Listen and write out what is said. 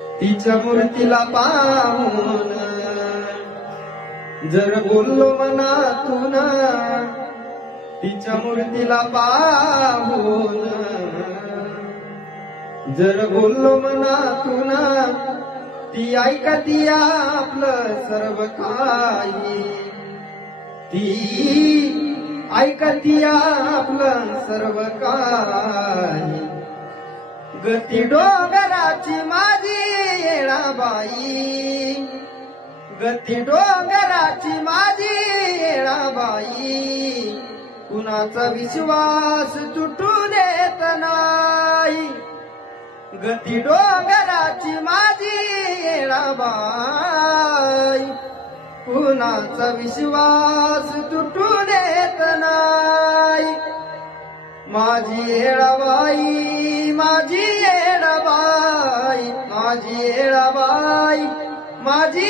तिच्या मूर्तीला पाहून जर बोललो मनातून, तिच्या मूर्तीला पाहून जर बोललो मनातून, ती ऐकती आपलं सर्व काही, ती ऐकती आपलं सर्व काही. गती डोंगराची माझी येळाबाई, गती डोंगराची माझी येळाबाई, कुणाचा विश्वास तुटू देत नाही. गती डोंगराची माझी येळाबाई, कुणाचा विश्वास तुटू देत नाही. माझी येळाबाई, माझी येळाबाई, माझी येळाबाई, माझी